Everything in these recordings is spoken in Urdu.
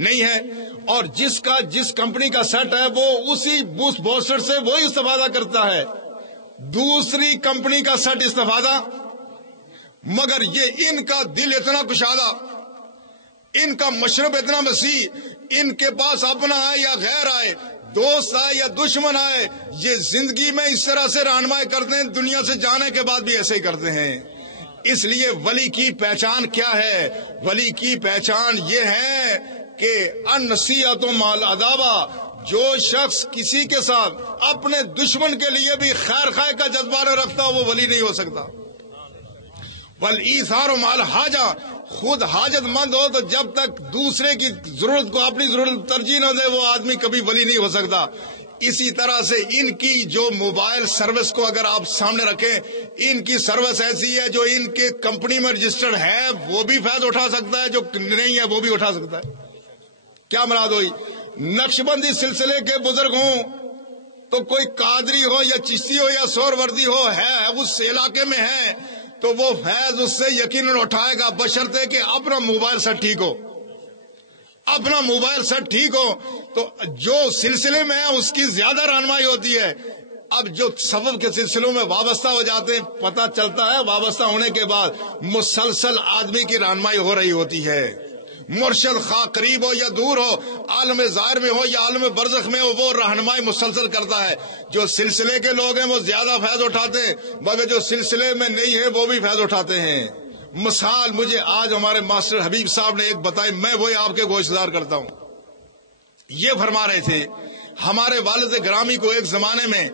نہیں ہے، اور جس کمپنی کا سیٹ ہے وہ اسی بوسٹر سے وہی استفادہ کرتا ہے، دوسری کمپنی کا سیٹ استفادہ. مگر یہ ان کا دل اتنا کشادہ، ان کا مشرب اتنا وسیع، ان کے پاس اپنا آئے یا غیر آئے، دوست آئے یا دشمن آئے، یہ زندگی میں اس طرح سے رہنمائی کرتے ہیں، دنیا سے جانے کے بعد بھی ایسے ہی کرتے ہیں. اس لیے ولی کی پہچان کیا ہے؟ ولی کی پہچان یہ ہے کہ النصیحۃ مع العداوہ، جو شخص کسی کے ساتھ اپنے دشمن کے لیے بھی خیر خواہ کا جذبہ نہ رکھتا وہ ولی نہیں ہو سکتا. والایثار مع الحاجہ، خود حاجت مند ہو تو جب تک دوسرے کی ضرورت کو اپنی ضرورت ترجیح نہ دے وہ آدمی کبھی ولی نہیں ہو سکتا. اسی طرح سے ان کی جو موبائل سروس کو اگر آپ سامنے رکھیں، ان کی سروس ایسی ہے جو ان کے کمپنی میں رجسٹرڈ ہے وہ بھی فیض اٹھا سکتا ہے، جو نہیں ہے وہ بھی اٹھا سکتا ہے. کیا مراد ہوئی؟ نقشبندی سلسلے کے بزرگ ہوں تو کوئی قادری ہو یا چشتی ہو یا سور وردی ہو، ہے اس علاقے میں ہے تو وہ فیض اس سے یقیناً اٹھائے گا، بشرطے کہ اپنا موبائل سیٹ ٹھیک ہو. اپنا موبائل سیٹ ٹھیک ہو تو جو سلسلے میں ہے اس کی زیادہ رہنمائی ہوتی ہے. اب جو سبب کے سلسلوں میں وابستہ ہو جاتے ہیں، پتہ چلتا ہے وابستہ ہونے کے بعد مسلسل آدمی کی رہنمائی ہو رہی ہوتی ہے. مرشد خواہ قریب ہو یا دور ہو، عالم ظاہر میں ہو یا عالم برزخ میں ہو، وہ رہنمائی مسلسل کرتا ہے. جو سلسلے کے لوگ ہیں وہ زیادہ فیض اٹھاتے ہیں، مگر جو سلسلے میں نہیں ہے وہ بھی فیض اٹھاتے ہیں. مثال مجھے آج ہمارے ماسٹر حبیب صاحب نے ایک بتائی، میں وہی آپ کے گوشتدار کرتا ہوں. یہ فرما رہے تھے ہمارے والد گرامی کو ایک زمانے میں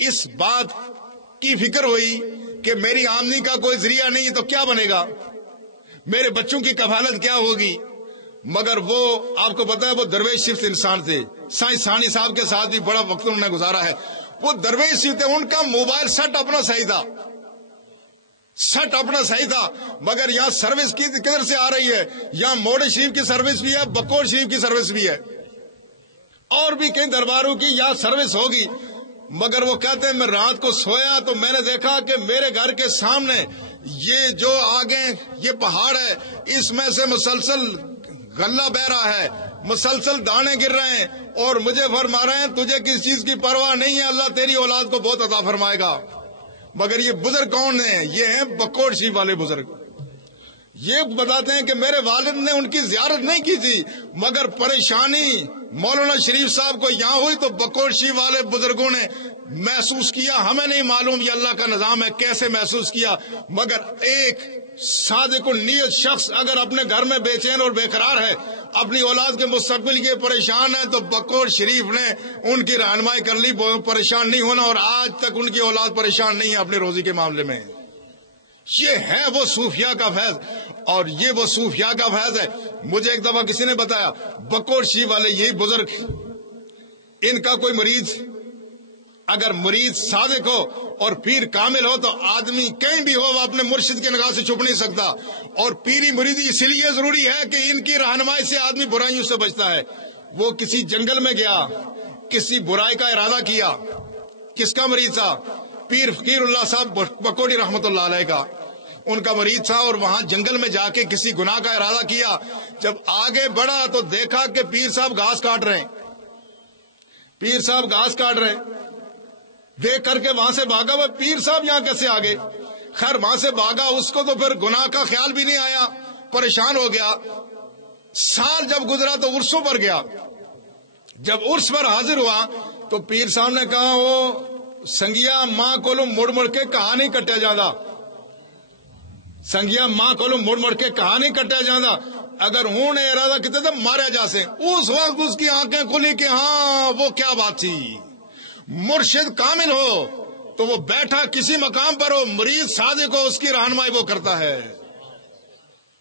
اس بات کی فکر ہوئی کہ میری آمدنی کا کوئی ذریعہ نہیں تو کیا بنے گا، میرے بچوں کی کفالت کیا ہوگی. مگر وہ آپ کو پتا ہے وہ درویش صرف انسان تھے. سائنس ثانی صاحب کے ساتھ بھی بڑا وقت انہوں نے گزارا ہے. وہ درویش صرف تھے، ان کا موبائل سیٹ اپنا صحیح تھا، سیٹ اپنا صحیح تھا. مگر یہاں سروس کی کدھر سے آ رہی ہے؟ یہاں موڑے شریف کی سروس بھی ہے، بکور شریف کی سروس بھی ہے، اور بھی کئی درباروں کی یہاں سروس ہوگی. مگر وہ کہتے ہیں میں رات کو سویا تو میں نے دیکھا کہ میرے گھر کے سامنے یہ جو آگے یہ پہاڑ ہے اس میں سے مسلسل غلہ بہ رہا ہے، مسلسل دانے گر رہے ہیں، اور مجھے فرما رہے ہیں تجھے کس چیز کی پرواہ نہیں ہے، اللہ تیری اولاد کو بہت عطا فرمائے گا. مگر یہ بزرگ کون ہیں؟ یہ ہیں بکوڑ شریف والے بزرگ. یہ بتاتے ہیں کہ میرے والد نے ان کی زیارت نہیں کی تھی، مگر پریشانی مولانا شریف صاحب کو یہاں ہوئی تو بکوڑ شریف والے بزرگوں نے محسوس کیا. ہمیں نہیں معلوم یہ اللہ کا نظام ہے کیسے محسوس کیا، مگر ایک صادق النیت شخص اگر اپنے گھر میں بے چین اور بے قرار ہے، اپنی اولاد کے مستقبل کے پریشان ہے، تو بکور شریف نے ان کی رہنمائی کر لی پریشان نہیں ہونا، اور آج تک ان کی اولاد پریشان نہیں ہے اپنی روزی کے معاملے میں. یہ ہے وہ صوفیاء کا فیض، اور یہ وہ صوفیاء کا فیض ہے. مجھے ایک دفعہ کسی نے بتایا بکور شریف والے یہی بزرگ، ان کا کوئی مریض اگر مریض صادق ہو اور پیر کامل ہو تو آدمی کہیں بھی ہو وہ اپنے مرشد کی نگاہ سے چھپ نہیں سکتا. اور پیری مریدی اسی لیے ضروری ہے کہ ان کی رہنمائی سے آدمی برائیوں سے بچتا ہے. وہ کسی جنگل میں گیا، کسی برائی کا ارادہ کیا، کس کا مریض تھا؟ پیر فقیر اللہ صاحب بکوڑی رحمت اللہ علیہ کا، ان کا مریض تھا. اور وہاں جنگل میں جا کے کسی گناہ کا ارادہ کیا. جب آگے بڑھا تو دیکھا کہ پیر صاحب گھاس کاٹ رہے ہیں، پیر صاحب گھاس کاٹ رہے ہیں. دیکھ کر کے وہاں سے بھاگا، وہ پیر صاحب یہاں کیسے آگے؟ خیر وہاں سے بھاگا، اس کو تو پھر گناہ کا خیال بھی نہیں آیا، پریشان ہو گیا. سال جب گزرا تو عرسوں پر گیا. جب عرس پر حاضر ہوا تو پیر صاحب نے کہا وہ سنگیا ماں کو مڑ مڑ کے کہا نہیں کٹیا جاتا، سنگیا ماں کو مڑ مڑ کے کہا نہیں کٹیا جاتا، اگر ہوں نے ارادہ کیتے تو ماریا جا سے. اس وقت اس کی آنکھیں کھلی کہ ہاں وہ کیا بات تھی. مرشد کامل ہو تو وہ بیٹھا کسی مقام پر ہو، مریض صادق ہو اس کی رہنمائی وہ کرتا ہے.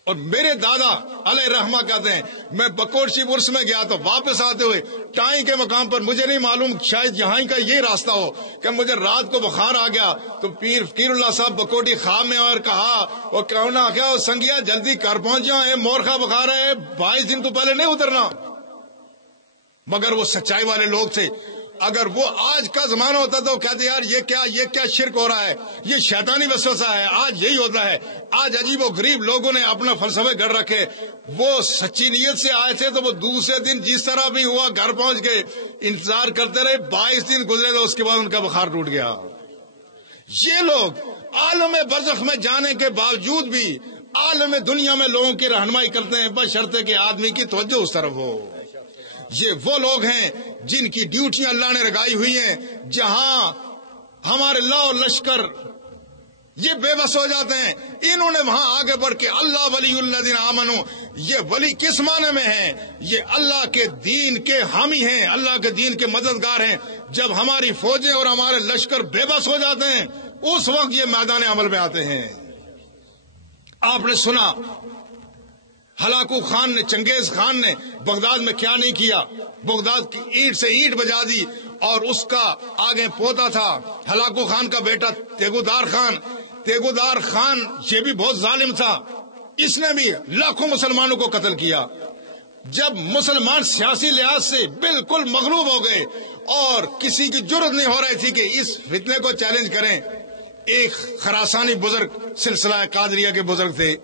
اور میرے دادا علیہ رحمہ کہتے ہیں میں بکوڑ شریف عرس میں گیا تو واپس آتے ہوئے ٹائی کے مقام پر مجھے نہیں معلوم شاید یہاں کا یہ راستہ ہو کہ مجھے رات کو بخار آ گیا تو پیر فقیر اللہ صاحب بکوٹی خواہ میں اور کہا وہ کہنا کیا سنگیا جلدی کر پہنچ جاؤ، مورخہ بخار ہے 22 دن تو پہلے نہیں اترنا. مگر وہ سچائی والے لوگ تھے. اگر وہ آج کا زمانہ ہوتا تو کہتے یار یہ کیا شرک ہو رہا ہے، یہ شیطانی وسوسہ ہے، آج یہی ہوتا ہے۔ آج عجیب و غریب لوگوں نے اپنا فلسفے گڑھ رکھے، وہ سچی نیت سے آئے تھے تو وہ دوسرے دن جس طرح بھی ہوا گھر پہنچ گئے، انتظار کرتے رہے، 22 دن گزرے تو اس کے بعد ان کا بخار ٹوٹ گیا۔ یہ لوگ عالم برزخ میں جانے کے باوجود بھی عالم دنیا میں لوگوں کی رہنمائی کرتے ہیں، بشرطے کہ آدمی کی توجہ اس طرف ہو۔ یہ وہ لوگ ہیں جن کی ڈیوٹیاں اللہ نے لگائی ہوئی ہیں، جہاں ہمارے لا اور لشکر یہ بے بس ہو جاتے ہیں، انہوں نے وہاں آگے بڑھ کے اللہ ولی الذین آمنوا، یہ ولی کس معنی میں ہیں؟ یہ اللہ کے دین کے حامی ہیں، اللہ کے دین کے مددگار ہیں۔ جب ہماری فوجیں اور ہمارے لشکر بے بس ہو جاتے ہیں اس وقت یہ میدان عمل میں آتے ہیں۔ آپ نے سنا ہلاکو خان نے، چنگیز خان نے بغداد میں کیا نہیں کیا، بغداد کی اینٹ سے اینٹ بجا دی، اور اس کا آگے پوتا تھا ہلاکو خان کا بیٹا تیگودار خان۔ تیگودار خان یہ بھی بہت ظالم تھا، اس نے بھی لاکھوں مسلمانوں کو قتل کیا۔ جب مسلمان سیاسی لحاظ سے بالکل مغلوب ہو گئے اور کسی کی جرت نہیں ہو رہی تھی کہ اس فتنے کو چیلنج کریں، ایک خراسانی بزرگ سلسلہ قادریہ کے بزرگ تھے،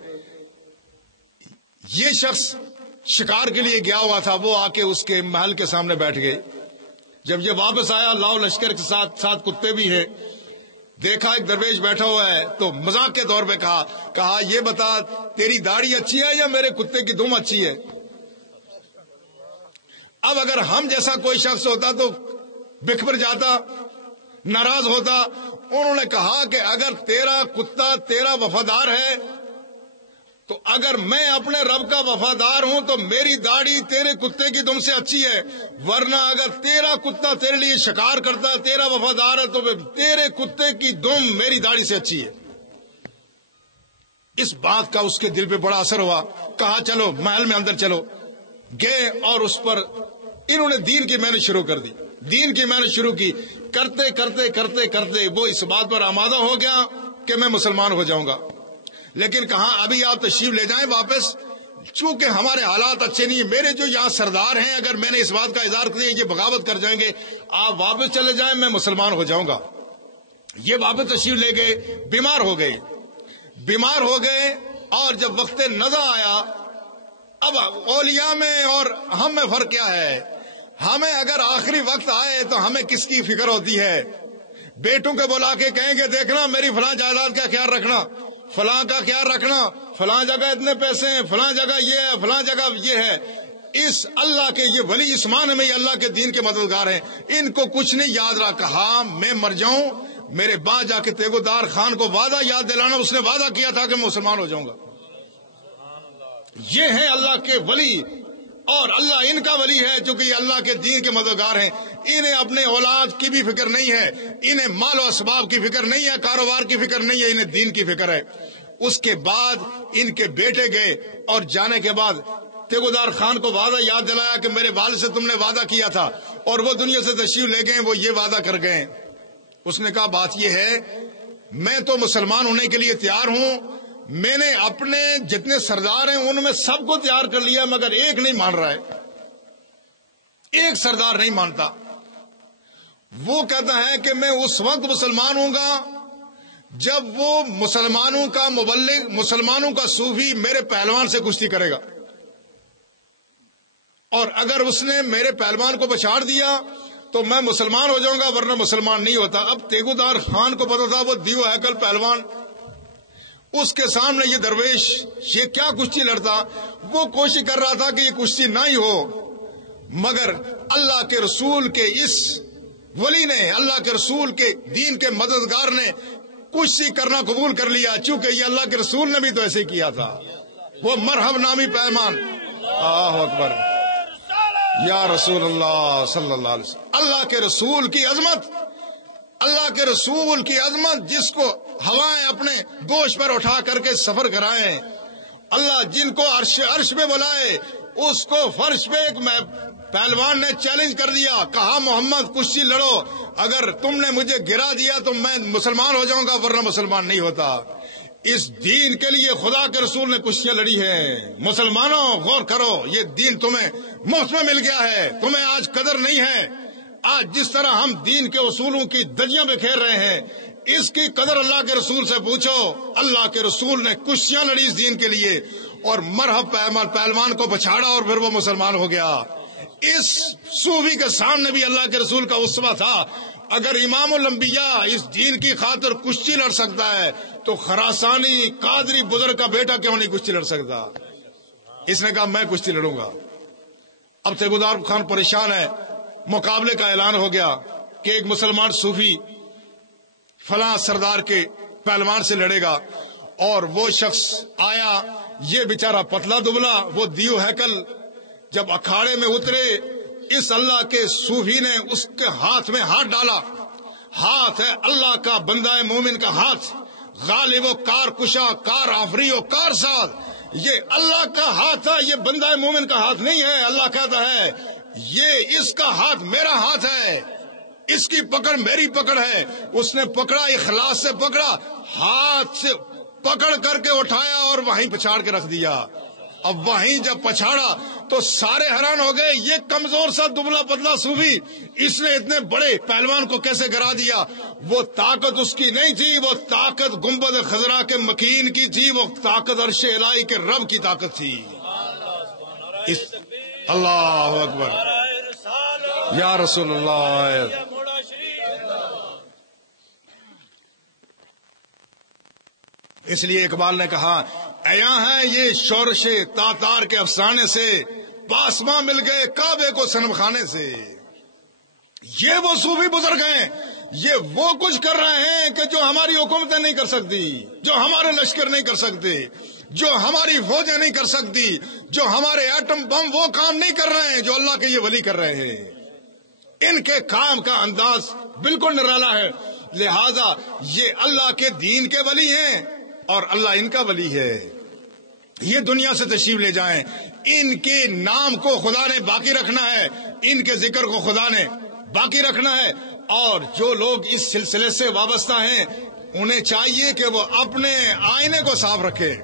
یہ شخص شکار کے لیے گیا ہوا تھا، وہ آ کے اس کے محل کے سامنے بیٹھ گئے۔ جب یہ واپس آیا لاؤ لشکر کے ساتھ کتے بھی ہیں، دیکھا ایک درویش بیٹھا ہوا ہے تو مذاق کے طور پہ کہا یہ بتا تیری داڑھی اچھی ہے یا میرے کتے کی دم اچھی ہے؟ اب اگر ہم جیسا کوئی شخص ہوتا تو بکھر جاتا، ناراض ہوتا۔ انہوں نے کہا کہ اگر تیرا کتا تیرا وفادار ہے تو اگر میں اپنے رب کا وفادار ہوں تو میری داڑھی تیرے کتے کی دم سے اچھی ہے، ورنہ اگر تیرا کتا تیرے لیے شکار کرتا ہے، تیرا وفادار ہے، تو تیرے کتے کی دم میری داڑھی سے اچھی ہے۔ اس بات کا اس کے دل پہ بڑا اثر ہوا، کہا چلو محل میں اندر چلو۔ گئے اور اس پر انہوں نے دین کی محنت شروع کر دی، دین کی محنت شروع کی، کرتے کرتے کرتے کرتے وہ اس بات پر آمادہ ہو گیا کہ میں مسلمان ہو جاؤں گا۔ لیکن کہاں ابھی آپ تشریف لے جائیں واپس، چونکہ ہمارے حالات اچھے نہیں ہیں، میرے جو یہاں سردار ہیں اگر میں نے اس بات کا اظہار کیا یہ بغاوت کر جائیں گے، آپ واپس چلے جائیں میں مسلمان ہو جاؤں گا۔ یہ واپس تشریف لے گئے، بیمار ہو گئے اور جب وقت نزع آیا، اب اولیاء میں اور ہم میں فرق کیا ہے؟ ہمیں اگر آخری وقت آئے تو ہمیں کس کی فکر ہوتی ہے؟ بیٹوں کے بلا کے کہیں گے دیکھنا میری فلاں جائیداد کا خیال رکھنا، فلاں کا خیال رکھنا، فلاں جگہ اتنے پیسے ہیں، فلاں جگہ یہ ہے، فلاں جگہ یہ ہے۔ اس اللہ کے یہ ولی اس معنی میں یہ اللہ کے دین کے مددگار ہیں، ان کو کچھ نہیں یاد رکھا۔ ہاں میں مر جاؤں، میرے بعد جا کے تیگودار خان کو وعدہ یاد دلانا، اس نے وعدہ کیا تھا کہ میں مسلمان ہو جاؤں گا۔ یہ ہیں اللہ کے ولی، اور اللہ ان کا ولی ہے چونکہ یہ اللہ کے دین کے مددگار ہیں۔ انہیں اپنے اولاد کی بھی فکر نہیں ہے، انہیں مال و اسباب کی فکر نہیں ہے، کاروبار کی فکر نہیں ہے، انہیں دین کی فکر ہے۔ اس کے بعد ان کے بیٹے گئے اور جانے کے بعد تیگودار خان کو وعدہ یاد دلایا کہ میرے والد سے تم نے وعدہ کیا تھا، اور وہ دنیا سے تشریف لے گئے، وہ یہ وعدہ کر گئے۔ اس نے کہا بات یہ ہے میں تو مسلمان ہونے کے لیے تیار ہوں، میں نے اپنے جتنے سردار ہیں ان میں سب کو تیار کر لیا، مگر ایک نہیں مان رہا ہے، ایک سردار نہیں مانتا۔ وہ کہتا ہے کہ میں اس وقت مسلمان ہوں گا جب وہ مسلمانوں کا مبلغ، مسلمانوں کا صوفی میرے پہلوان سے کشتی کرے گا، اور اگر اس نے میرے پہلوان کو پچھاڑ دیا تو میں مسلمان ہو جاؤں گا، ورنہ مسلمان نہیں ہوتا۔ اب تیگودار خان کو پتا تھا وہ دیو ہیکل پہلوان، اس کے سامنے یہ درویش یہ کیا کشتی لڑتا، وہ کوشش کر رہا تھا کہ یہ کشتی نہ ہی ہو، مگر اللہ کے رسول کے اس ولی نے، اللہ کے رسول کے دین کے مددگار نے کشتی کرنا قبول کر لیا، چونکہ یہ اللہ کے رسول نے بھی تو ایسے کیا تھا۔ وہ مرحب نامی پیمان، اللہ اکبر یا رسول اللہ صلی اللہ علیہ وسلم، اللہ کے رسول کی عظمت، اللہ کے رسول کی عظمت، جس کو ہوائیں اپنے گوش پر اٹھا کر کے سفر کرائیں، اللہ جن کو عرش پہ بلائے، اس کو فرش پہ ایک پہلوان نے چیلنج کر دیا، کہا محمد کشتی لڑو، اگر تم نے مجھے گرا دیا تو میں مسلمان ہو جاؤں گا، ورنہ مسلمان نہیں ہوتا۔ اس دین کے لیے خدا کے رسول نے کشتیاں لڑی ہیں۔ مسلمانوں غور کرو، یہ دین تمہیں مفت میں مل گیا ہے، تمہیں آج قدر نہیں ہے۔ آج جس طرح ہم دین کے اصولوں کی دجیاں بکھیر رہے ہیں، اس کی قدر اللہ کے رسول سے پوچھو۔ اللہ کے رسول نے کشتیاں لڑی اس دین کے لیے، اور مرحب پہلوان کو پچھاڑا اور پھر وہ مسلمان ہو گیا۔ اس صوفی کے سامنے بھی اللہ کے رسول کا اسوہ تھا۔ اگر امام الانبیاء اس دین کی خاطر کشتی لڑ سکتا ہے تو خراسانی قادری بزرگ کا بیٹا کیوں نہیں کشتی لڑ سکتا؟ اس نے کہا میں کشتی لڑوں گا۔ اب تیبودار خان پریشان ہے، مقابلے کا اعلان ہو گیا کہ ایک مسلمان صوفی فلاں سردار کے پہلوان سے لڑے گا، اور وہ شخص آیا، یہ بیچارہ پتلا دبلا، وہ دیو ہیکل، جب اکھاڑے میں اترے اس اللہ کے صوفی نے اس کے ہاتھ میں ہاتھ ڈالا۔ ہاتھ ہے اللہ کا، بندہ مومن کا ہاتھ، غالب و کار کشا، کار آفری و کار ساز، یہ اللہ کا ہاتھ ہے، یہ بندہ مومن کا ہاتھ نہیں ہے۔ اللہ کہتا ہے یہ اس کا ہاتھ میرا ہاتھ ہے، اس کی پکڑ میری پکڑ ہے۔ اس نے پکڑا، اخلاص سے پکڑا، ہاتھ سے پکڑ کر کے اٹھایا اور وہیں پچھاڑ کے رکھ دیا۔ اب وہیں جب پچھاڑا تو سارے حیران ہو گئے، یہ کمزور سا دبلا پتلا صوفی، اس نے اتنے بڑے پہلوان کو کیسے گرا دیا؟ وہ طاقت اس کی نہیں تھی، وہ طاقت گنبد خضرا کے مکین کی تھی، وہ طاقت عرش الہی کے رب کی طاقت تھی۔ اللہ اکبر، یا رسول اللہ۔ اس لیے اقبال نے کہا عیاں ہے یہ شورش تاتار کے افسانے سے، پاسماں مل گئے کعبے کو صنم خانے سے۔ یہ وہ صوفی بزرگ ہیں، یہ وہ کچھ کر رہے ہیں کہ جو ہماری حکومتیں نہیں کر سکتی، جو ہمارے لشکر نہیں کر سکتے، جو ہماری فوجیں نہیں کر سکتی، جو ہمارے ایٹم بم وہ کام نہیں کر رہے ہیں جو اللہ کے یہ ولی کر رہے ہیں۔ ان کے کام کا انداز بالکل نرالا ہے، لہذا یہ اللہ کے دین کے ولی ہیں اور اللہ ان کا ولی ہے۔ یہ دنیا سے تشریف لے جائیں، ان کے نام کو خدا نے باقی رکھنا ہے، ان کے ذکر کو خدا نے باقی رکھنا ہے، اور جو لوگ اس سلسلے سے وابستہ ہیں انہیں چاہیے کہ وہ اپنے آئینے کو صاف رکھیں،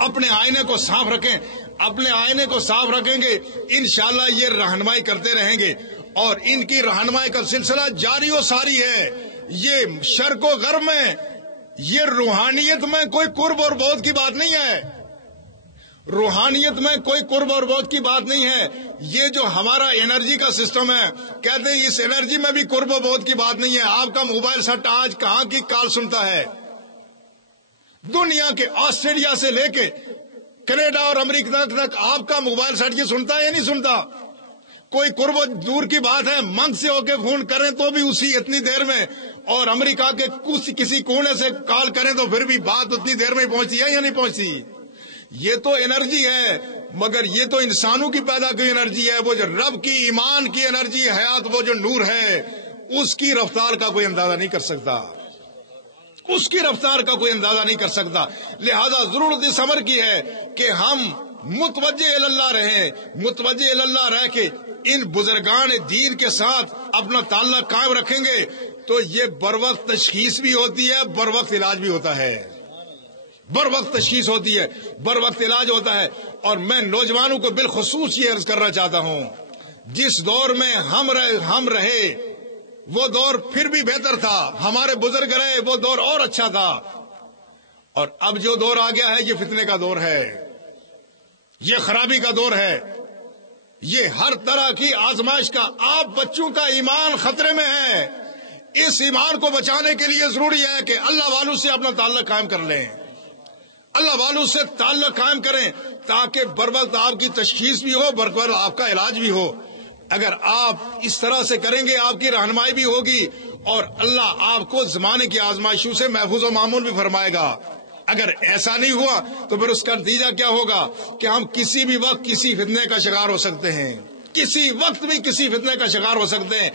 اپنے آئینے کو صاف رکھیں۔ اپنے آئینے کو صاف رکھیں گے انشاءاللہ یہ رہنمائی کرتے رہیں گے، اور ان کی رہنمائی کا سلسلہ جاری و ساری ہے۔ یہ شرق و غرب میں، یہ روحانیت میں کوئی قرب اور بعد کی بات نہیں ہے، روحانیت میں کوئی قرب اور بعد کی بات نہیں ہے۔ یہ جو ہمارا انرجی کا سسٹم ہے، کہتے ہیں اس انرجی میں بھی قرب و بعد کی بات نہیں ہے۔ آپ کا موبائل سیٹ آج کہاں کی کال سنتا ہے؟ دنیا کے آسٹریلیا سے لے کے کینیڈا اور امریکہ تک آپ کا موبائل سیٹ یہ سنتا ہے یا نہیں سنتا؟ کوئی قرب و دور کی بات ہے، منگ سے ہو کے فون کریں تو بھی اسی اتنی دیر میں، اور امریکہ کے کسی کونے سے کال کریں تو پھر بھی بات اتنی دیر میں پہنچتی ہے یا نہیں پہنچتی؟ یہ تو انرجی ہے، مگر یہ تو انسانوں کی پیدا کی انرجی ہے۔ وہ جو رب کی ایمان کی انرجی حیات، وہ جو نور ہے، اس کی رفتار کا کوئی اندازہ نہیں کر سکتا، اس کی رفتار کا کوئی اندازہ نہیں کر سکتا۔ لہذا ضرورت اس امر کی ہے کہ ہم متوجہ اللہ رہیں، متوجہ اللہ رہ کے ان بزرگان دین کے ساتھ اپنا تعلق قائم رکھیں گے تو یہ بر وقت تشخیص بھی ہوتی ہے، بر وقت علاج بھی ہوتا ہے، بر وقت تشخیص ہوتی ہے، بر وقت علاج ہوتا ہے۔ اور میں نوجوانوں کو بالخصوص یہ عرض کرنا چاہتا ہوں، جس دور میں ہم رہے وہ دور پھر بھی بہتر تھا، ہمارے بزرگ رہے وہ دور اور اچھا تھا، اور اب جو دور آ گیا ہے یہ فتنے کا دور ہے، یہ خرابی کا دور ہے، یہ ہر طرح کی آزمائش کا۔ آپ بچوں کا ایمان خطرے میں ہے، اس ایمان کو بچانے کے لیے ضروری ہے کہ اللہ والوں سے اپنا تعلق قائم کر لیں، اللہ والوں سے تعلق قائم کریں، تاکہ بر وقت آپ کی تشخیص بھی ہو، بر وقت آپ کا علاج بھی ہو۔ اگر آپ اس طرح سے کریں گے آپ کی رہنمائی بھی ہوگی، اور اللہ آپ کو زمانے کی آزمائشوں سے محفوظ و معمول بھی فرمائے گا۔ اگر ایسا نہیں ہوا تو پھر اس کا نتیجہ کیا ہوگا کہ ہم کسی بھی وقت کسی فتنے کا شکار ہو سکتے ہیں، کسی وقت بھی کسی فتنے کا شکار ہو سکتے ہیں،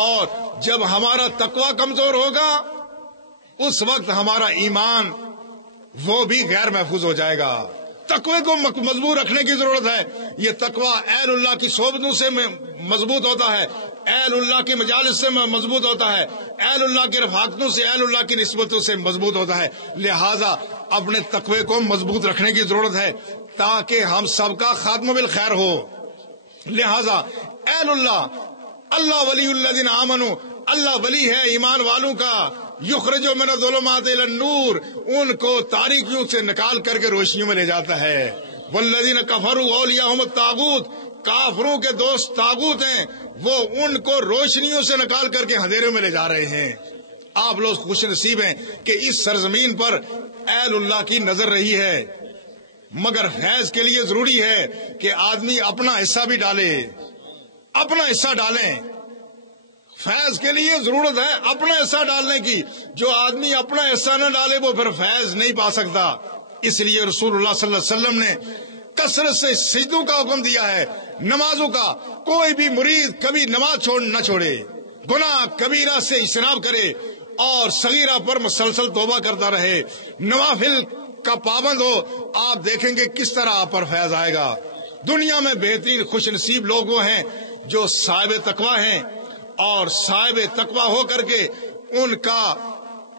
اور جب ہمارا تقوی کمزور ہوگا اس وقت ہمارا ایمان وہ بھی غیر محفوظ ہو جائے گا۔ تقوی کو مضبوط رکھنے کی ضرورت ہے۔ یہ تقوی اہل اللہ کی صحبتوں سے مضبوط ہوتا ہے، اہل اللہ کی مجالس سے مضبوط ہوتا ہے، اہل اللہ کی رفاقتوں سے، اہل اللہ کی نسبتوں سے مضبوط ہوتا ہے۔ لہذا اپنے تقوی کو مضبوط رکھنے کی ضرورت ہے تاکہ ہم سب کا خاتمہ بالخیر ہو۔ لہذا اہل اللہ اللہ ولی الذین آمنوا، اللہ ولی ہے ایمان والوں کا، یخرج من الظلمات الی النور، ان کو تاریکیوں سے نکال کر کے روشنیوں میں لے جاتا ہے۔ والذین کفروا اولیاءہم الطاغوت، کافروں کے دوست طاغوت ہیں، وہ ان کو روشنیوں سے نکال کر کے اندھیروں میں لے جا رہے ہیں۔ آپ لوگ خوش نصیب ہیں کہ اس سرزمین پر اہل اللہ کی نظر رہی ہے، مگر فیض کے لیے ضروری ہے کہ آدمی اپنا حصہ بھی ڈالے، اپنا حصہ ڈالیں۔ فیض کے لیے ضرورت ہے اپنا حصہ ڈالنے کی، جو آدمی اپنا حصہ نہ ڈالے وہ پھر فیض نہیں پا سکتا۔ اس لیے رسول اللہ صلی اللہ علیہ وسلم نے کثرت سے سجدوں کا حکم دیا ہے، نمازوں کا۔ کوئی بھی مرید کبھی نماز نہ چھوڑے، گناہ کبیرہ سے اجتناب کرے اور صغیرہ پر مسلسل توبہ کرتا رہے، نوافل کا پابند ہو۔ آپ دیکھیں گے کس طرح آپ پر فیض آئے گا۔ دنیا میں بہترین خوش نصیب لوگ وہ ہیں جو صاحب تقویٰ ہیں، اور صاحب تقویٰ ہو کر کے ان کا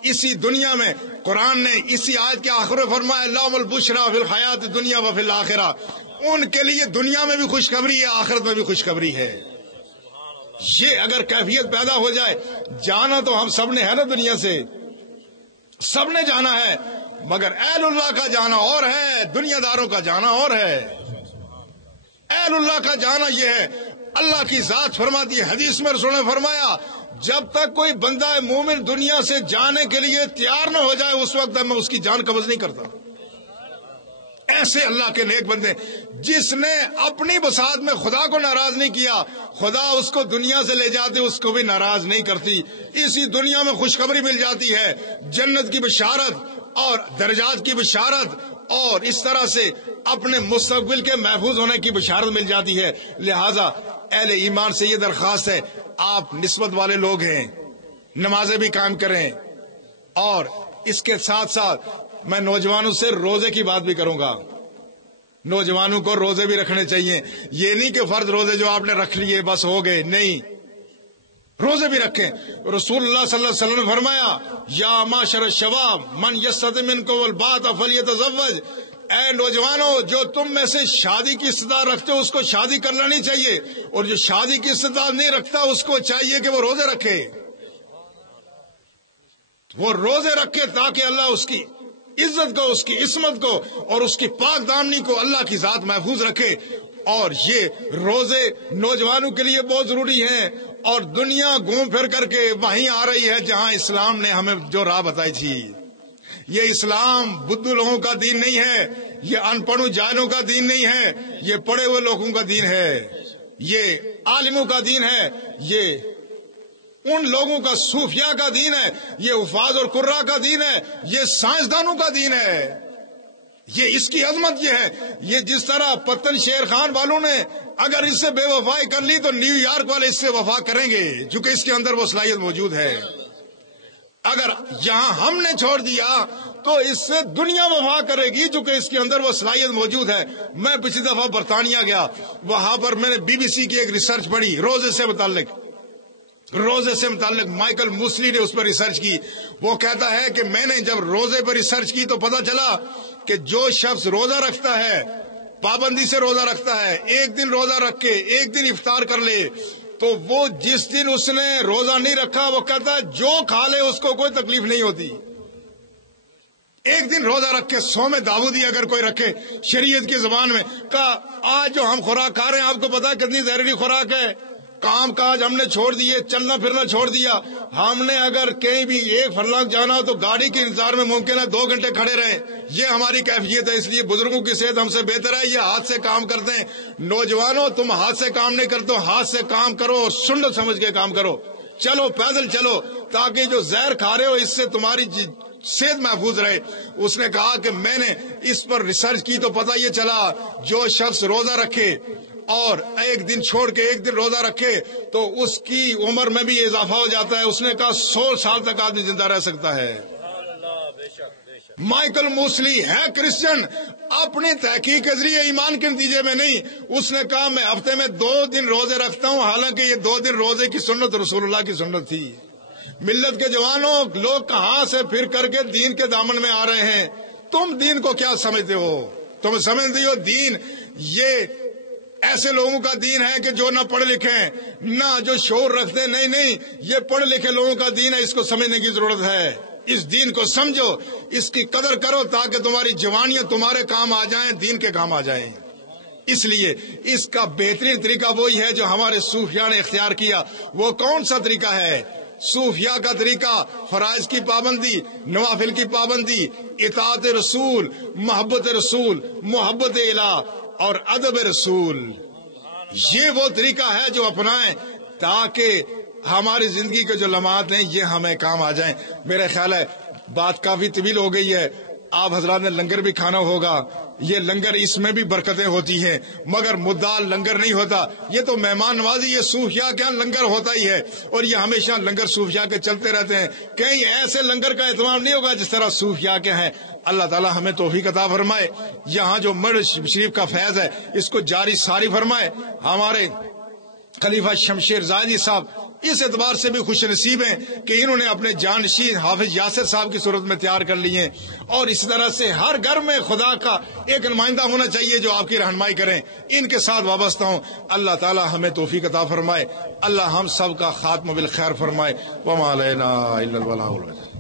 اسی دنیا میں، قرآن نے اسی آیت کے آخر میں فرمایا لهم البشرى فی الحیات الدنیا وفی الآخرہ، ان کے لیے دنیا میں بھی خوشخبری ہے، آخرت میں بھی خوشخبری ہے۔ یہ اگر کیفیت پیدا ہو جائے، جانا تو ہم سب نے ہے نا، دنیا سے سب نے جانا ہے، مگر اہل اللہ کا جانا اور ہے، دنیا داروں کا جانا اور ہے۔ اہل اللہ کا جانا یہ ہے، اللہ کی ذات فرماتی ہے، حدیث میں رسول نے فرمایا جب تک کوئی بندہ مومن دنیا سے جانے کے لیے تیار نہ ہو جائے اس وقت میں اس کی جان قبض نہیں کرتا۔ ایسے اللہ کے نیک بندے جس نے اپنی بساط میں خدا کو ناراض نہیں کیا، خدا اس کو دنیا سے لے جاتے اس کو بھی ناراض نہیں کرتی، اسی دنیا میں خوشخبری مل جاتی ہے، جنت کی بشارت اور درجات کی بشارت، اور اس طرح سے اپنے مستقبل کے محفوظ ہونے کی بشارت مل جاتی ہے۔ لہذا اہل ایمان سے یہ درخواست ہے، آپ نسبت والے لوگ ہیں، نمازیں بھی قائم کریں، اور اس کے ساتھ ساتھ میں نوجوانوں سے روزے کی بات بھی کروں گا۔ نوجوانوں کو روزے بھی رکھنے چاہیے، یہ نہیں کہ فرض روزے جو آپ نے رکھ لیے بس ہو گئے، نہیں، روزے بھی رکھیں۔ رسول اللہ صلی اللہ علیہ وسلم نے فرمایا یا معاشر الشباب من یستطع منکم الباءۃ فلیتزوج، اے نوجوانوں جو تم میں سے شادی کی استطاعت رکھتے ہو اس کو شادی کر لینی چاہیے، اور جو شادی کی استطاعت نہیں رکھتا اس کو چاہیے کہ وہ روزے رکھے، وہ روزے رکھے تاکہ اللہ اس کی عزت کو، اس کی عصمت کو اور اس کی پاک دامنی کو اللہ کی ذات محفوظ رکھے۔ اور یہ روزے نوجوانوں کے لیے بہت ضروری ہیں، اور دنیا گھوم پھر کر کے وہیں آ رہی ہے جہاں اسلام نے ہمیں جو راہ بتائی تھی۔ یہ اسلام بدھو لوگوں کا دین نہیں ہے، یہ ان پڑھوں جاہلوں کا دین نہیں ہے، یہ پڑھے ہوئے لوگوں کا دین ہے، یہ عالموں کا دین ہے، یہ ان لوگوں کا صوفیاء کا دین ہے، یہ حفاظ اور قراء کا دین ہے، یہ سائنسدانوں کا دین ہے۔ یہ اس کی عظمت یہ ہے، یہ جس طرح پتن شیر خان والوں نے اگر اس سے بے وفائی کر لی تو نیو یارک والے اس سے وفا کریں گے، چونکہ اس کے اندر وہ صلاحیت موجود ہے۔ اگر یہاں ہم نے چھوڑ دیا تو اس سے دنیا وفا کرے گی، چونکہ اس کے اندر وہ صلاحیت موجود ہے۔ میں پچھلی دفعہ برطانیہ گیا، وہاں پر میں نے BBC کی ایک ریسرچ پڑھی روزے سے متعلق مائیکل موسلی نے اس پر ریسرچ کی۔ وہ کہتا ہے کہ میں نے جب روزے پر ریسرچ کی تو پتا چلا کہ جو شخص روزہ رکھتا ہے، پابندی سے روزہ رکھتا ہے، ایک دن روزہ رکھ کے ایک دن افطار کر لے، تو وہ جس دن اس نے روزہ نہیں رکھا وہ کہتا ہے جو کھا لے اس کو کوئی تکلیف نہیں ہوتی۔ ایک دن روزہ رکھ کے صوم داؤدی اگر کوئی رکھے شریعت کی زبان میں، کہا آج جو ہم خوراک کھا رہے ہیں آپ کو پتا ہے کتنی زہریلی خوراک ہے، کام کاج ہم نے چھوڑ دیے، چلنا پھرنا چھوڑ دیا، ہم نے اگر کہیں بھی ایک فرلانگ جانا ہو تو گاڑی کے انتظار میں ممکن ہے 2 گھنٹے کھڑے رہیں، یہ ہماری کیفیت ہے۔ اس لیے بزرگوں کی صحت ہم سے بہتر ہے، یہ ہاتھ سے کام کرتے ہیں۔ نوجوانوں تم ہاتھ سے کام نہیں کرتے، ہاتھ سے کام کرو اور سنت سمجھ کے کام کرو، چلو پیدل چلو، تاکہ جو زہر کھا رہے ہو اس سے تمہاری صحت محفوظ رہے۔ اس نے کہا کہ میں نے اس پر ریسرچ کی تو پتہ یہ چلا جو شخص روزہ رکھے اور ایک دن چھوڑ کے ایک دن روزہ رکھے تو اس کی عمر میں بھی اضافہ ہو جاتا ہے۔ اس نے کہا 100 سال تک آدمی زندہ رہ سکتا ہے۔ مائیکل موسلی ہے کرسچن، اپنی تحقیق کے ذریعے ایمان کے نتیجے میں نہیں، اس نے کہا میں ہفتے میں 2 دن روزے رکھتا ہوں، حالانکہ یہ 2 دن روزے کی سنت رسول اللہ کی سنت تھی۔ ملت کے جوانوں، لوگ کہاں سے پھر کر کے دین کے دامن میں آ رہے ہیں، تم دین کو کیا سمجھتے ہو؟ تم سمجھتے ہو دین یہ ایسے لوگوں کا دین ہے کہ جو نہ پڑھے لکھے ہیں نہ جو شعور رکھتے. نہیں, یہ پڑھے لکھے لوگوں کا دین ہے. اس کو سمجھنے کی ضرورت ہے. اس دین کو سمجھو, اس کی قدر کرو تاکہ تمہاری جوانیاں تمہارے کام آ جائیں, دین کے کام آ جائیں. اس لیے اس کا بہترین طریقہ وہی ہے جو ہمارے صوفیاء نے اختیار کیا. وہ کون سا طریقہ ہے؟ صوفیاء کا طریقہ فرائض کی پابندی, نوافل کی پابندی, اطاعت رسول, محبت رسول, محبت الہ اور ادب رسول. یہ وہ طریقہ ہے جو اپنائیں تاکہ ہماری زندگی کے جو لمحات ہیں یہ ہمیں کام آ جائیں. میرا خیال ہے بات کافی طویل ہو گئی ہے. آپ حضرات نے لنگر بھی کھانا ہوگا. یہ لنگر, اس میں بھی برکتیں ہوتی ہیں, مگر مدعا لنگر نہیں ہوتا. یہ تو مہمان نوازی, یہ صوفیاء کے لنگر ہوتا ہی ہے. اور یہ ہمیشہ لنگر صوفیاء کے چلتے رہتے ہیں. کہیں ایسے لنگر کا اہتمام نہیں ہوگا جس طرح صوفیاء کے ہیں. اللہ تعالی ہمیں توفیق عطا فرمائے. یہاں جو مرد شریف کا فیض ہے اس کو جاری ساری فرمائے. ہمارے خلیفہ شمشیر زاہدی صاحب اس اعتبار سے بھی خوش نصیب ہیں کہ انہوں نے اپنے جانشین حافظ یاسر صاحب کی صورت میں تیار کر لیے. اور اس طرح سے ہر گھر میں خدا کا ایک نمائندہ ہونا چاہیے جو آپ کی رہنمائی کریں, ان کے ساتھ وابستہ ہوں. اللہ تعالی ہمیں توفیق عطا فرمائے. اللہ ہم سب کا خاتمہ بالخیر فرمائے. وما علینا الا البلاغ.